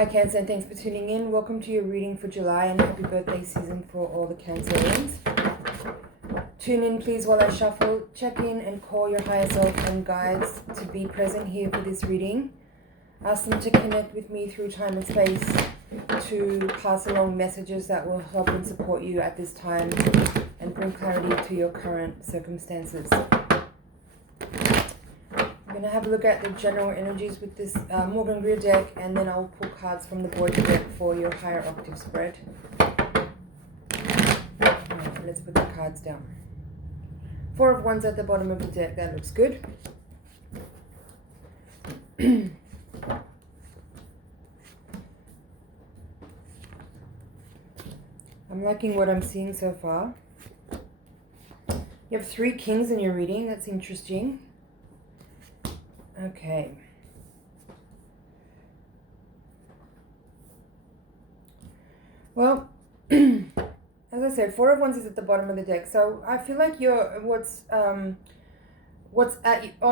Hi Cancer, and thanks for tuning in. Welcome to your reading for July and happy birthday season for all the Cancerians. Tune in please while I shuffle. Check in and call your higher self and guides to be present here for this reading. Ask them to connect with me through time and space to pass along messages that will help and support you at this time and bring clarity to your current circumstances. I'm going to have a look at the general energies with this Morgan Greer deck, and then I'll pull cards from the Voyager deck for your higher octave spread. Alright, let's put the cards down. 4 of Wands at the bottom of the deck, that looks good. I'm liking what I'm seeing so far. You have 3 Kings in your reading, that's interesting. Okay. Well, as I said, 4 of Wands is at the bottom of the deck. So I feel like what's on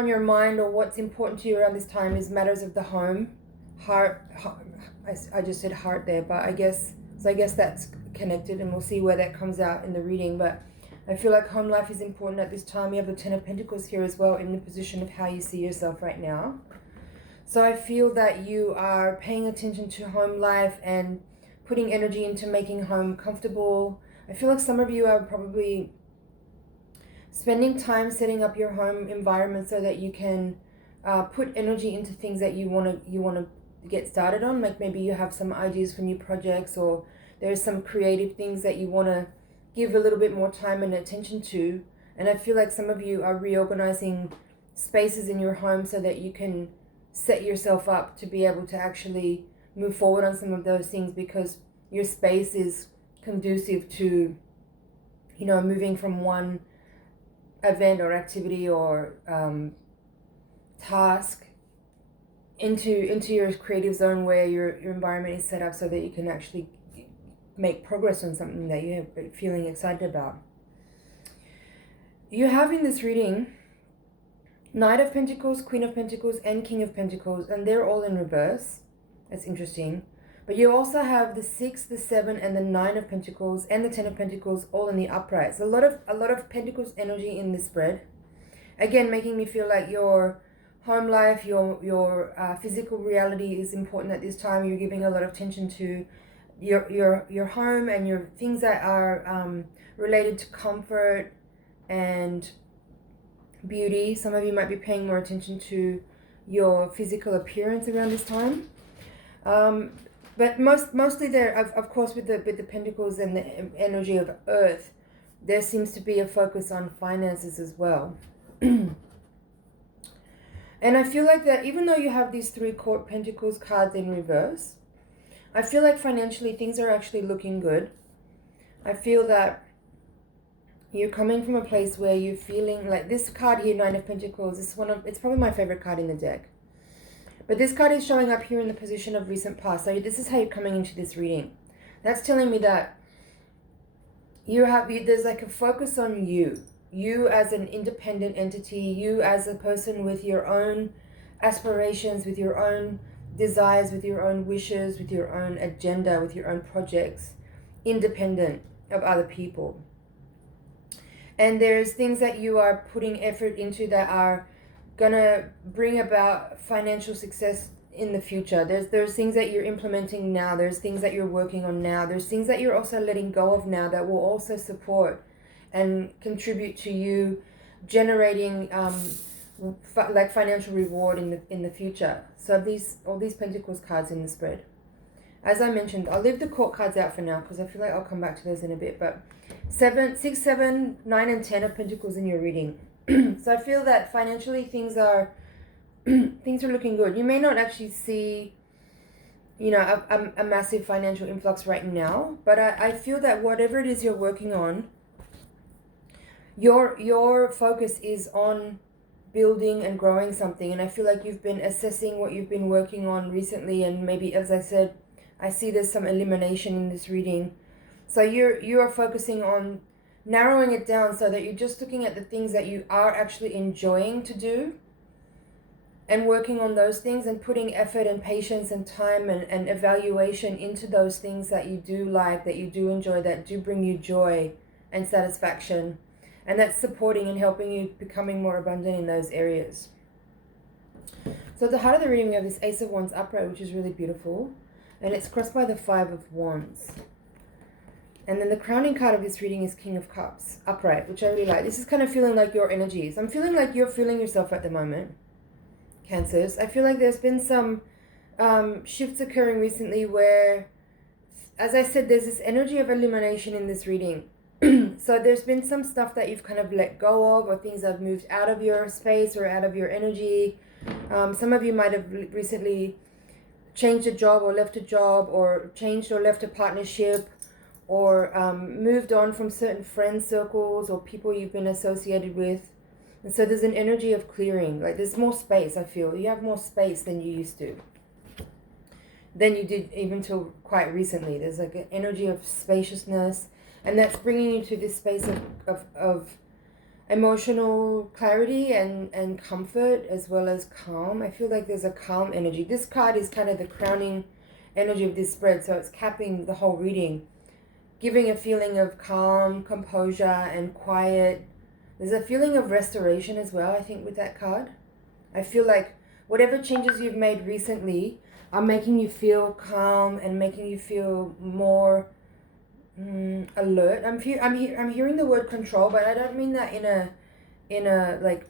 your mind or what's important to you around this time is matters of the home, heart. I just said heart there, but I guess that's connected, and we'll see where that comes out in the reading. But I feel like home life is important at this time. You have the 10 of Pentacles here as well in the position of how you see yourself right now. So I feel that you are paying attention to home life and putting energy into making home comfortable. I feel like some of you are probably spending time setting up your home environment so that you can put energy into things that you want to get started on. Like maybe you have some ideas for new projects, or there's some creative things that you want to give a little bit more time and attention to. And I feel like some of you are reorganizing spaces in your home so that you can set yourself up to be able to actually move forward on some of those things, because your space is conducive to, you know, moving from one event or activity or task into your creative zone, where your environment is set up so that you can actually make progress on something that you're feeling excited about. You have in this reading Knight of Pentacles, Queen of Pentacles, and King of Pentacles, and they're all in reverse. That's interesting. But you also have the 6, the 7, and the 9 of Pentacles, and the 10 of Pentacles all in the uprights. A lot of Pentacles energy in this spread. Again, making me feel like your home life, your physical reality is important at this time. You're giving a lot of attention to your home and your things that are related to comfort and beauty. Some of you might be paying more attention to your physical appearance around this time. But mostly there, of course, with the Pentacles and the energy of Earth, there seems to be a focus on finances as well. And I feel like that even though you have these 3 Court Pentacles cards in reverse, I feel like financially things are actually looking good. I feel that you're coming from a place where you're feeling like this card here, 9 of Pentacles, it's probably my favorite card in the deck. But this card is showing up here in the position of recent past. So this is how you're coming into this reading. That's telling me that there's like a focus on you. You as an independent entity, you as a person with your own aspirations, with your own desires, with your own wishes, with your own agenda, with your own projects, independent of other people. And there's things that you are putting effort into that are gonna bring about financial success in the future. There's things that you're implementing now. There's things that you're working on now. There's things that you're also letting go of now that will also support and contribute to you generating like financial reward in the future. So all these Pentacles cards in the spread. As I mentioned, I'll leave the Court cards out for now because I feel like I'll come back to those in a bit. But 6, 7, 9, and 10 of Pentacles in your reading. So I feel that financially things are looking good. You may not actually see, you know, a massive financial influx right now, but I feel that whatever it is you're working on, your focus is on building and growing something. And I feel like you've been assessing what you've been working on recently, and maybe, as I said, I see there's some elimination in this reading. So you are focusing on narrowing it down so that you're just looking at the things that you are actually enjoying to do and working on those things and putting effort and patience and time and evaluation into those things that you do like, that you do enjoy, that do bring you joy and satisfaction. And that's supporting and helping you becoming more abundant in those areas. So at the heart of the reading, we have this Ace of Wands upright, which is really beautiful. And it's crossed by the Five of Wands. And then the crowning card of this reading is King of Cups, upright, which I really like. This is kind of feeling like your energies. I'm feeling like you're feeling yourself at the moment, Cancers. I feel like there's been some shifts occurring recently where, as I said, there's this energy of elimination in this reading. So there's been some stuff that you've kind of let go of, or things that have moved out of your space or out of your energy. Some of you might have recently changed a job or left a job, or changed or left a partnership, or moved on from certain friend circles or people you've been associated with. And so there's an energy of clearing. Like there's more space, I feel. You have more space than you used to. Than you did even till quite recently. There's like an energy of spaciousness. And that's bringing you to this space of emotional clarity and comfort, as well as calm. I feel like there's a calm energy. This card is kind of the crowning energy of this spread. So it's capping the whole reading, giving a feeling of calm, composure, and quiet. There's a feeling of restoration as well, I think, with that card. I feel like whatever changes you've made recently are making you feel calm and making you feel more alert. I'm hearing the word control, but I don't mean that in a like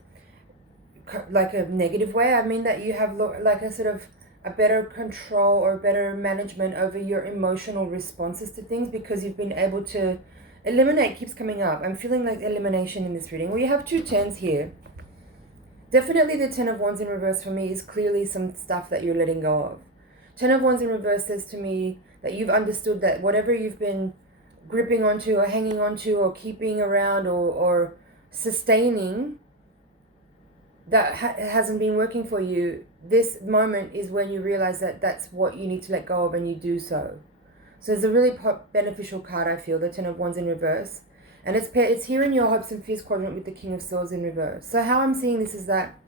a negative way. I mean that you have like a sort of a better control or better management over your emotional responses to things, because you've been able to eliminate. Keeps coming up. I'm feeling like elimination in this reading. Well, you have two tens here. Definitely the Ten of Wands in reverse for me is clearly some stuff that you're letting go of. Ten of Wands in reverse says to me that you've understood that whatever you've been gripping onto or hanging onto or keeping around or sustaining that hasn't been working for you, this moment is when you realize that that's what you need to let go of, and you do so. So it's a really beneficial card, I feel, the Ten of Wands in reverse. And it's here in your hopes and fears quadrant with the King of Swords in reverse. So how I'm seeing this is that,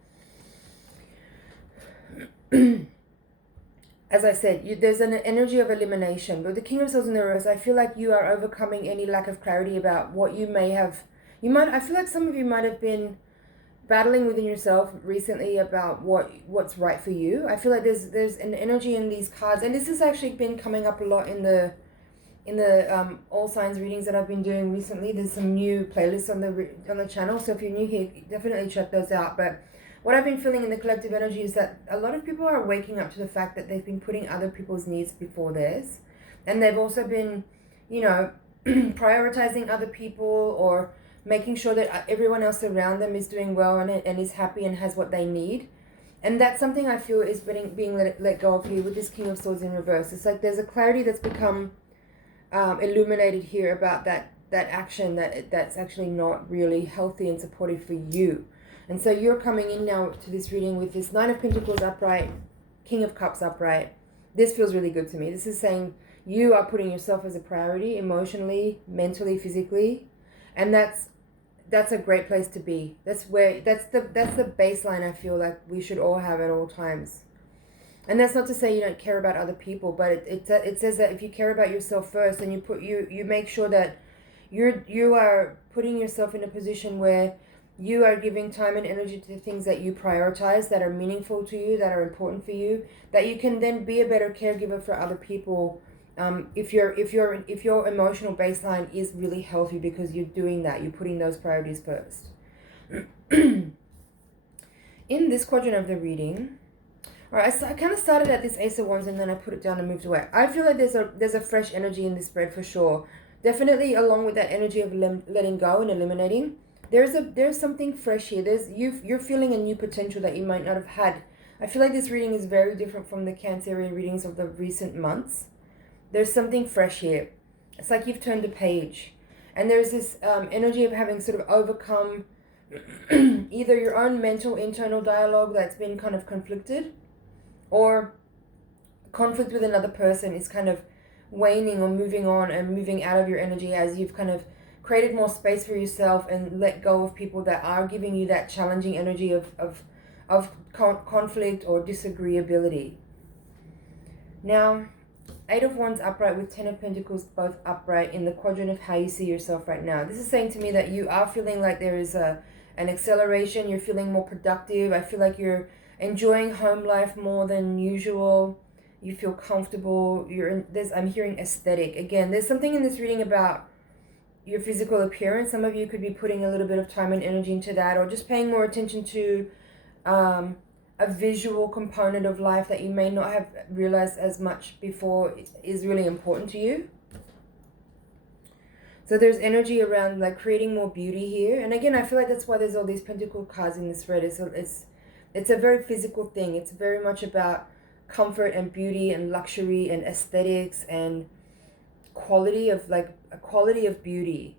as I said, there's an energy of elimination. But the King of Swords in the reverse, I feel like you are overcoming any lack of clarity about what you may have. I feel like some of you might have been battling within yourself recently about what's right for you. I feel like there's an energy in these cards, and this has actually been coming up a lot in the all signs readings that I've been doing recently. There's some new playlists on the channel, so if you're new here, definitely check those out. But what I've been feeling in the collective energy is that a lot of people are waking up to the fact that they've been putting other people's needs before theirs, and they've also been, prioritizing other people, or making sure that everyone else around them is doing well and is happy and has what they need. And that's something I feel is being let go of here with this King of Swords in reverse. It's like there's a clarity that's become illuminated here about that action that's actually not really healthy and supportive for you. And so you're coming in now to this reading with this Nine of Pentacles upright, King of Cups upright. This feels really good to me. This is saying you are putting yourself as a priority emotionally, mentally, physically. And that's a great place to be. That's the baseline I feel like we should all have at all times. And that's not to say you don't care about other people, but it says that if you care about yourself first, and you make sure that you are putting yourself in a position where you are giving time and energy to the things that you prioritize, that are meaningful to you, that are important for you, that you can then be a better caregiver for other people. If your emotional baseline is really healthy, because you're doing that, you're putting those priorities first. In this quadrant of the reading, all right, I kind of started at this Ace of Wands, and then I put it down and moved away. I feel like there's a fresh energy in this spread for sure. Definitely, along with that energy of letting go and eliminating, there's something fresh here. You're feeling a new potential that you might not have had. I feel like this reading is very different from the Cancerian readings of the recent months. There's something fresh here. It's like you've turned a page. And there's this energy of having sort of overcome either your own mental internal dialogue that's been kind of conflicted, or conflict with another person is kind of waning or moving on and moving out of your energy, as you've kind of created more space for yourself and let go of people that are giving you that challenging energy of of conflict or disagreeability. Now, Eight of Wands upright with Ten of Pentacles both upright in the quadrant of how you see yourself right now. This is saying to me that you are feeling like there is an acceleration. You're feeling more productive. I feel like you're enjoying home life more than usual. You feel comfortable. I'm hearing aesthetic. Again, there's something in this reading about your physical appearance. Some of you could be putting a little bit of time and energy into that, or just paying more attention to a visual component of life that you may not have realized as much before is really important to you. So there's energy around like creating more beauty here. And again, I feel like that's why there's all these pentacle cards in this red. It's a very physical thing. It's very much about comfort and beauty and luxury and aesthetics and quality of beauty.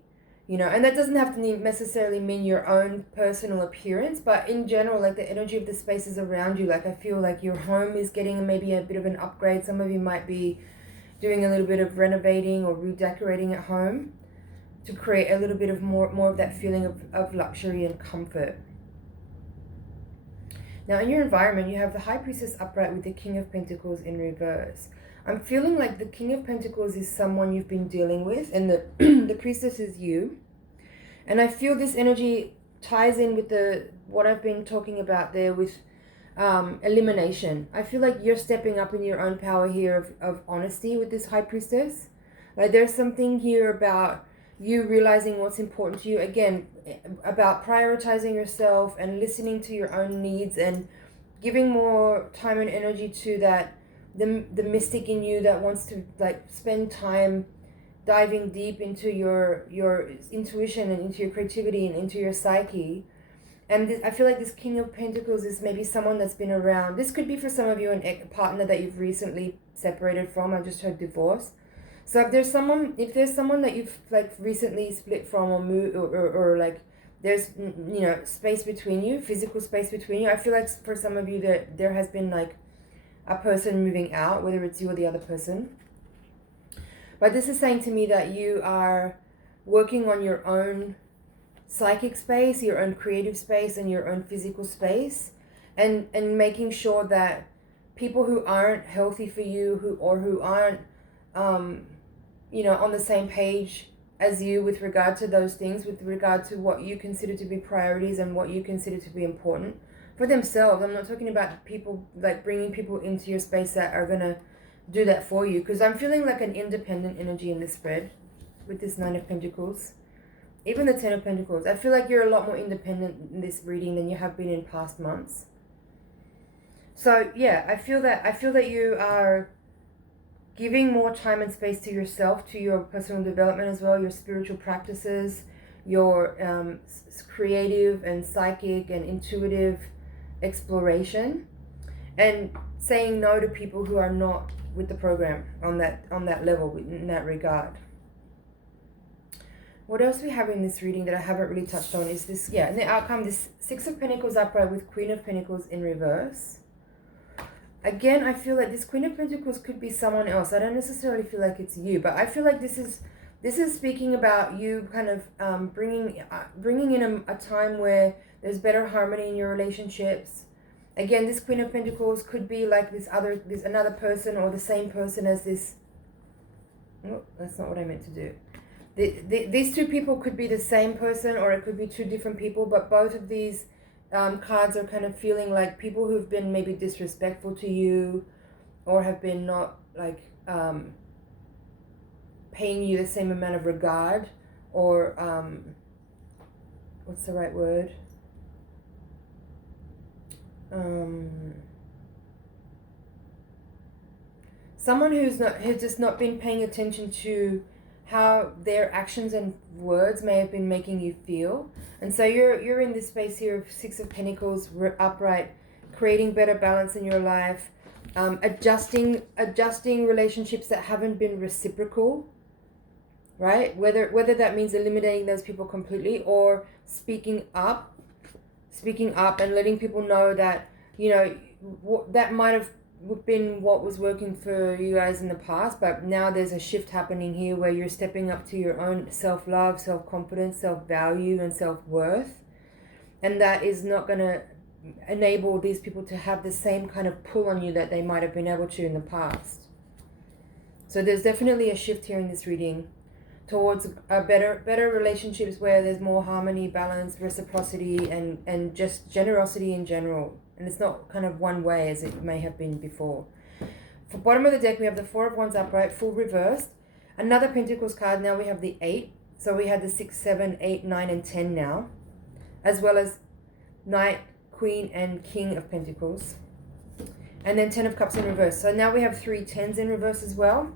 You know, and that doesn't have to necessarily mean your own personal appearance, but in general, like the energy of the spaces around you. Like I feel like your home is getting maybe a bit of an upgrade. Some of you might be doing a little bit of renovating or redecorating at home to create a little bit of more of that feeling of luxury and comfort. Now in your environment, you have the High Priestess upright with the King of Pentacles in reverse. I'm feeling like the King of Pentacles is someone you've been dealing with, and the the Priestess is you. And I feel this energy ties in with what I've been talking about there with elimination. I feel like you're stepping up in your own power here of honesty with this High Priestess. Like there's something here about you realizing what's important to you. Again, about prioritizing yourself and listening to your own needs and giving more time and energy to that the mystic in you that wants to like spend time diving deep into your intuition and into your creativity and into your psyche. And I feel like this King of Pentacles is maybe someone that's been around. This could be for some of you a partner that you've recently separated from. I just heard divorce. So if there's someone that you've like recently split from or moved or like there's, you know, space between you, physical space between you. I feel like for some of you that there has been like a person moving out, whether it's you or the other person. But this is saying to me that you are working on your own psychic space, your own creative space, and your own physical space, and making sure that people who aren't healthy for you, who aren't, you know, on the same page as you with regard to those things, with regard to what you consider to be priorities and what you consider to be important for themselves. I'm not talking about people, like bringing people into your space that are going to do that for you, because I'm feeling like an independent energy in this spread with this Nine of Pentacles. Even the Ten of Pentacles. I feel like you're a lot more independent in this reading than you have been in past months. So yeah, I feel that you are giving more time and space to yourself, to your personal development as well, your spiritual practices, your creative and psychic and intuitive exploration, and saying no to people who are not with the program on that level, in that regard. What else we have in this reading that I haven't really touched on is this, in the outcome, this Six of Pentacles upright with Queen of Pentacles in reverse. Again, I feel like this Queen of Pentacles could be someone else. I don't necessarily feel like it's you, but I feel like this is speaking about you kind of bringing in a time where there's better harmony in your relationships. Again, this Queen of Pentacles could be like this another person or the same person as this. Oh, that's not what I meant to do. These two people could be the same person, or it could be two different people, but both of these cards are kind of feeling like people who've been maybe disrespectful to you, or have been not like paying you the same amount of regard, or what's the right word? Someone who's just not been paying attention to how their actions and words may have been making you feel. And so you're in this space here of Six of Pentacles upright, creating better balance in your life, adjusting relationships that haven't been reciprocal, right? Whether that means eliminating those people completely, or speaking up and letting people know that, you know, that might have been what was working for you guys in the past, but now there's a shift happening here where you're stepping up to your own self-love, self-confidence, self-value, and self-worth, and that is not going to enable these people to have the same kind of pull on you that they might have been able to in the past. So there's definitely a shift here in this reading towards a better relationships where there's more harmony, balance, reciprocity, and just generosity in general. And it's not kind of one way as it may have been before. For bottom of the deck, we have the Four of Wands upright, full reversed. Another Pentacles card. Now we have the 8. So we had the 6, 7, 8, 9, and 10 now. As well as Knight, Queen, and King of Pentacles. And then 10 of Cups in reverse. So now we have 3 10s in reverse as well.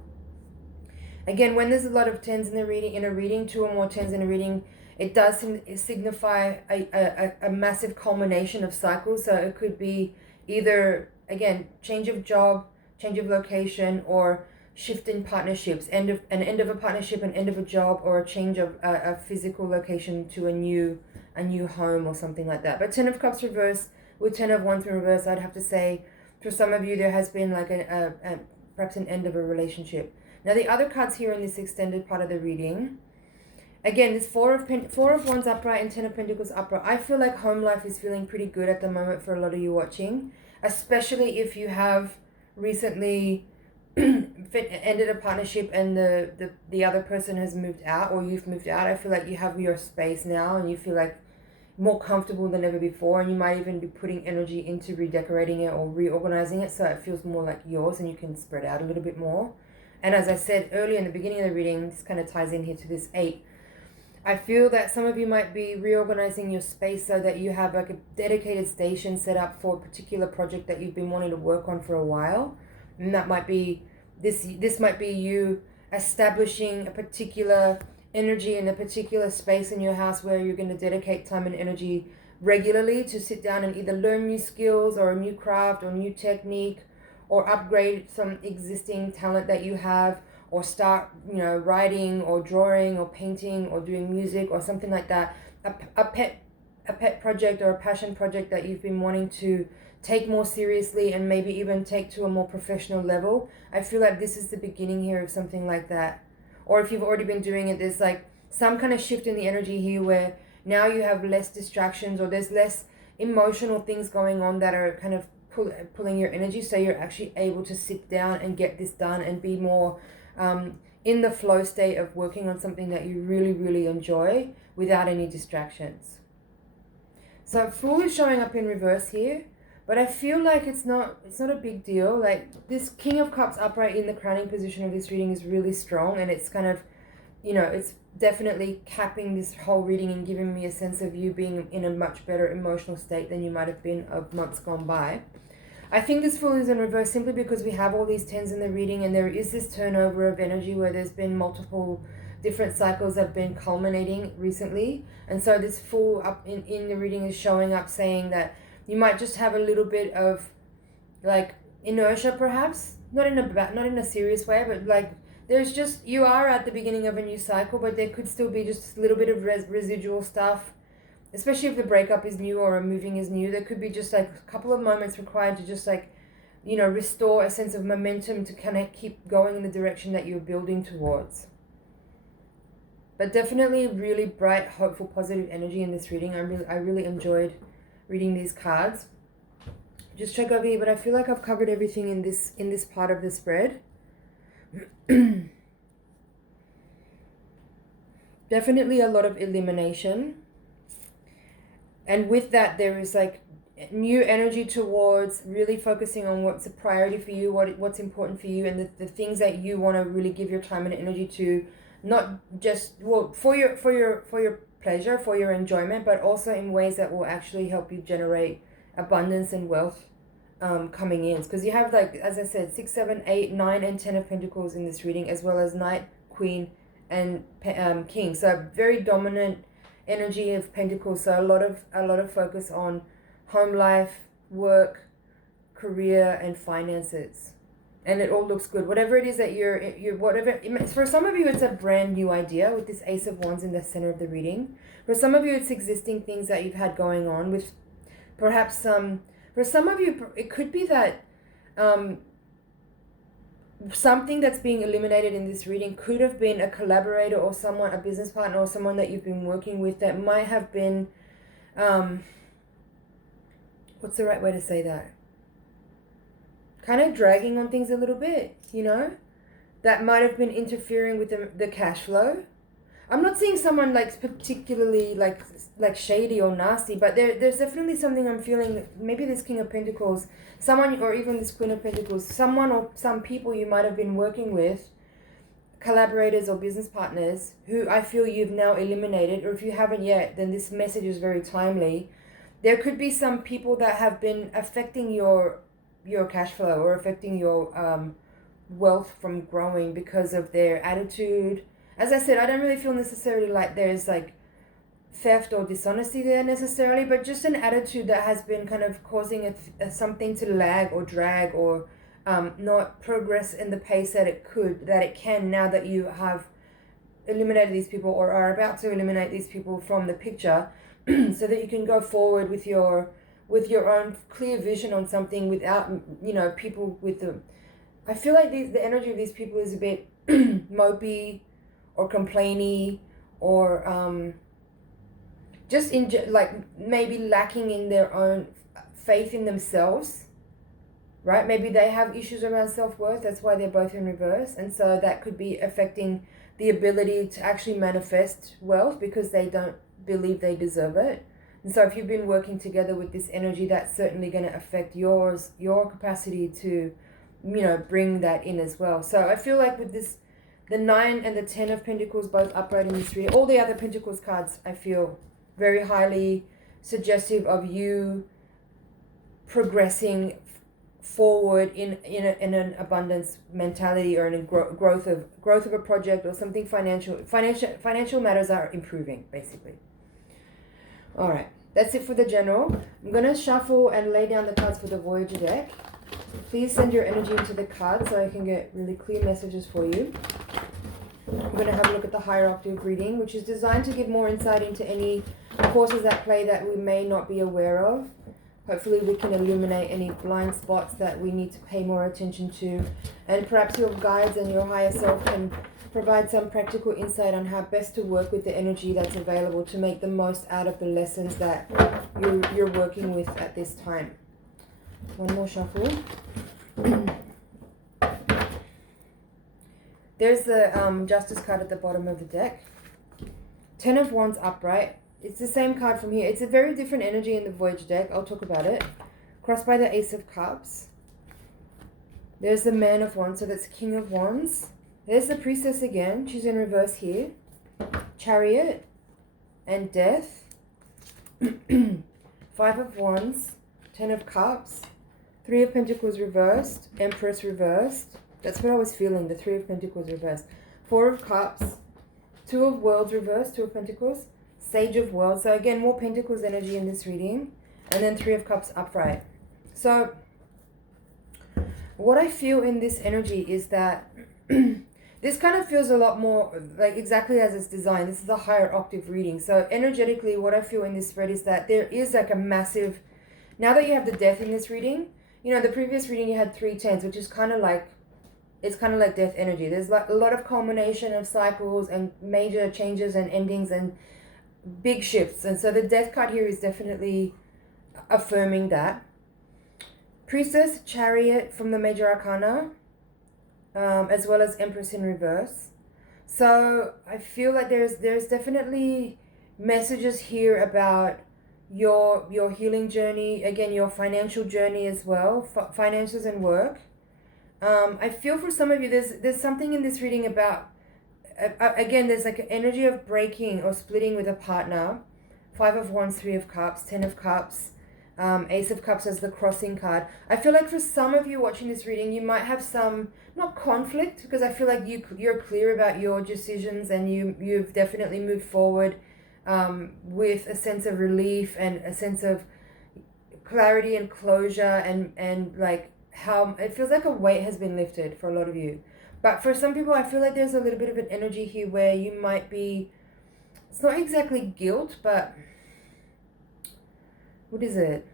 Again, when there's a lot of 10s in a reading, 2 or more 10s in a reading, it does signify a massive culmination of cycles. So it could be either, again, change of job, change of location, or shift in partnerships, an end of a partnership, an end of a job, or a change of a physical location to a new home or something like that. But 10 of Cups reverse with 10 of Wands in reverse, I'd have to say, for some of you, there has been like perhaps an end of a relationship. Now the other cards here in this extended part of the reading, again, this Four of Wands upright and 10 of Pentacles upright. I feel like home life is feeling pretty good at the moment for a lot of you watching, especially if you have recently ended a partnership and the other person has moved out, or you've moved out. I feel like you have your space now and you feel like more comfortable than ever before, and you might even be putting energy into redecorating it or reorganizing it so it feels more like yours and you can spread out a little bit more. And as I said earlier in the beginning of the reading, this kind of ties in here to this 8. I feel that some of you might be reorganizing your space so that you have like a dedicated station set up for a particular project that you've been wanting to work on for a while. And that might be, this might be you establishing a particular energy in a particular space in your house where you're going to dedicate time and energy regularly to sit down and either learn new skills or a new craft or new technique, or upgrade some existing talent that you have, or start, writing or drawing or painting or doing music or something like that. A pet project or a passion project that you've been wanting to take more seriously and maybe even take to a more professional level. I feel like this is the beginning here of something like that. Or if you've already been doing it, there's like some kind of shift in the energy here where now you have less distractions, or there's less emotional things going on that are kind of pulling your energy, so you're actually able to sit down and get this done and be more in the flow state of working on something that you really, really enjoy without any distractions. So Fool is showing up in reverse here, but I feel like it's not a big deal. Like this King of Cups upright in the crowning position of this reading is really strong, and it's kind of, it's definitely capping this whole reading and giving me a sense of you being in a much better emotional state than you might have been of months gone by. I think this Fool is in reverse simply because we have all these 10s in the reading, and there is this turnover of energy where there's been multiple different cycles that have been culminating recently. And so this Fool up in the reading is showing up saying that you might just have a little bit of like inertia, perhaps, not in a serious way, but like there's just, you are at the beginning of a new cycle, but there could still be just a little bit of residual stuff. Especially if the breakup is new or a moving is new, there could be just like a couple of moments required to just like, restore a sense of momentum to kind of keep going in the direction that you're building towards. But definitely really bright, hopeful, positive energy in this reading. I really enjoyed reading these cards. Just check over here, but I feel like I've covered everything in this part of the spread. Definitely a lot of elimination. And with that, there is like new energy towards really focusing on what's a priority for you, what's important for you, and the things that you want to really give your time and energy to, not just for your pleasure, for your enjoyment, but also in ways that will actually help you generate abundance and wealth coming in. Because you have, like, as I said, 6, 7, 8, 9, and 10 of Pentacles in this reading, as well as Knight, Queen, and King. So very dominant energy of Pentacles. So a lot of focus on home life, work, career, and finances. And it all looks good. Whatever it is that for some of you, it's a brand new idea with this Ace of Wands in the center of the reading. For some of you, it's existing things that you've had going on with perhaps for some of you, it could be that something that's being eliminated in this reading could have been a collaborator or someone, a business partner or someone that you've been working with that might have been, what's the right way to say that? Kind of dragging on things a little bit, you know? That might have been interfering with the cash flow. I'm not seeing someone like particularly like shady or nasty, but there's definitely something I'm feeling. Maybe this King of Pentacles, someone, or even this Queen of Pentacles, someone or some people you might have been working with, collaborators or business partners, who I feel you've now eliminated, or if you haven't yet, then this message is very timely. There could be some people that have been affecting your cash flow or affecting your wealth from growing because of their attitude. As I said, I don't really feel necessarily like there's like theft or dishonesty there necessarily, but just an attitude that has been kind of causing something to lag or drag or not progress in the pace that it can, now that you have eliminated these people or are about to eliminate these people from the picture, so that you can go forward with your own clear vision on something without, you know, people with the... I feel like the energy of these people is a bit mopey or complainy, or just like maybe lacking in their own faith in themselves, right? Maybe they have issues around self-worth. That's why they're both in reverse. And so that could be affecting the ability to actually manifest wealth because they don't believe they deserve it. And so if you've been working together with this energy, that's certainly going to affect your capacity to, you know, bring that in as well. So I feel like with this, the 9 and the 10 of Pentacles both upright in this reading, all the other Pentacles cards I feel very highly suggestive of you progressing forward in an abundance mentality, or in a growth of a project or something. Financial matters are improving, basically. All right, that's it for the general. I'm going to shuffle and lay down the cards for the Voyager deck. Please send your energy into the cards so I can get really clear messages for you. I'm going to have a look at the higher octave reading, which is designed to give more insight into any forces at play that we may not be aware of. Hopefully we can illuminate any blind spots that we need to pay more attention to, and perhaps your guides and your higher self can provide some practical insight on how best to work with the energy that's available to make the most out of the lessons that you're working with at this time. One more shuffle. There's the Justice card at the bottom of the deck. 10 of Wands upright. It's the same card from here. It's a very different energy in the Voyager deck. I'll talk about it. Crossed by the Ace of Cups. There's the Man of Wands, so that's King of Wands. There's the Priestess again. She's in reverse here. Chariot and Death. 5 of Wands. 10 of Cups. 3 of Pentacles reversed. Empress reversed. That's what I was feeling, the 3 of Pentacles reversed. 4 of Cups. 2 of Worlds reversed. 2 of Pentacles. Sage of Worlds. So again, more Pentacles energy in this reading. And then 3 of Cups upright. So what I feel in this energy is that this kind of feels a lot more like exactly as it's designed. This is a higher octave reading. So energetically, what I feel in this spread is that there is like a massive... Now that you have the Death in this reading, you know, the previous reading you had 3 tens, which is kind of like... It's kind of like death energy. There's like a lot of culmination of cycles and major changes and endings and big shifts. And so the Death card here is definitely affirming that. Priestess, Chariot from the Major Arcana, as well as Empress in reverse. So I feel like there's definitely messages here about your healing journey, again, your financial journey as well, finances and work. I feel for some of you, there's something in this reading about, again, there's like an energy of breaking or splitting with a partner. 5 of Wands, 3 of Cups, 10 of Cups, Ace of Cups as the crossing card. I feel like for some of you watching this reading, you might have some, not conflict, because I feel like you're clear about your decisions and you've definitely moved forward with a sense of relief and a sense of clarity and closure, and like how it feels like a weight has been lifted for a lot of you. But for some people, I feel like there's a little bit of an energy here where you might be, it's not exactly guilt, but what is it?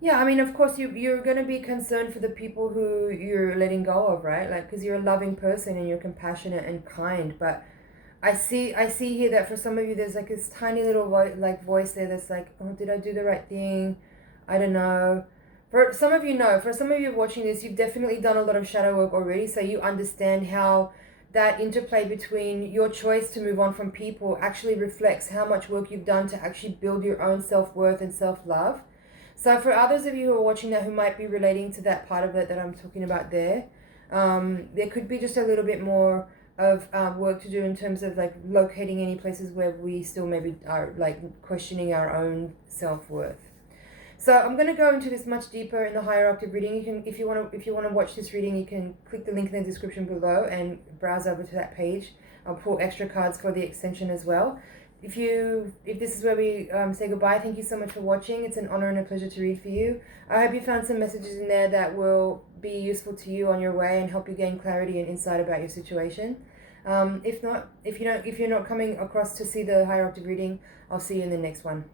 Yeah, I mean, of course, you're going to be concerned for the people who you're letting go of, right? Like, because you're a loving person and you're compassionate and kind. But I see here that for some of you there's like this tiny little voice there that's like, oh, did I do the right thing? I don't know. For some of you, no. For some of you watching this, you've definitely done a lot of shadow work already, so you understand how that interplay between your choice to move on from people actually reflects how much work you've done to actually build your own self-worth and self-love. So for others of you who are watching that who might be relating to that part of it that I'm talking about there could be just a little bit more of work to do in terms of like locating any places where we still maybe are like questioning our own self-worth. So I'm going to go into this much deeper in the higher octave reading. You can, if you want to watch this reading, you can click the link in the description below and browse over to that page. I'll pull extra cards for the extension as well. If this is where we say goodbye, thank you so much for watching. It's an honor and a pleasure to read for you. I hope you found some messages in there that will be useful to you on your way and help you gain clarity and insight about your situation. If not, if you're not coming across to see the higher octave reading, I'll see you in the next one.